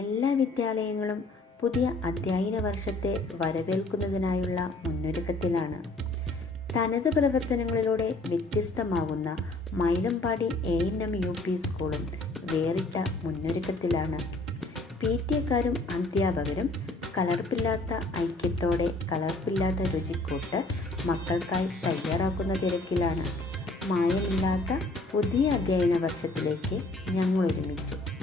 എല്ലാ വിദ്യാലയങ്ങളും പുതിയ അധ്യയന വർഷത്തെ വരവേൽക്കുന്നതിനായുള്ള മുന്നൊരുക്കത്തിലാണ്. തനത് പ്രവർത്തനങ്ങളിലൂടെ വ്യത്യസ്തമാകുന്ന മൈലമ്പാടി ANM UP സ്കൂളും വേറിട്ട മുന്നൊരുക്കത്തിലാണ്. PTA-ക്കാരും അധ്യാപകരും കലർപ്പില്ലാത്ത ഐക്യത്തോടെ കലർപ്പില്ലാത്ത രുചിക്കൂട്ട് മക്കൾക്കായി തയ്യാറാക്കുന്ന തിരക്കിലാണ്. മായമില്ലാത്ത പുതിയ അധ്യയന വർഷത്തിലേക്ക് ഞങ്ങളൊരുമിച്ച്.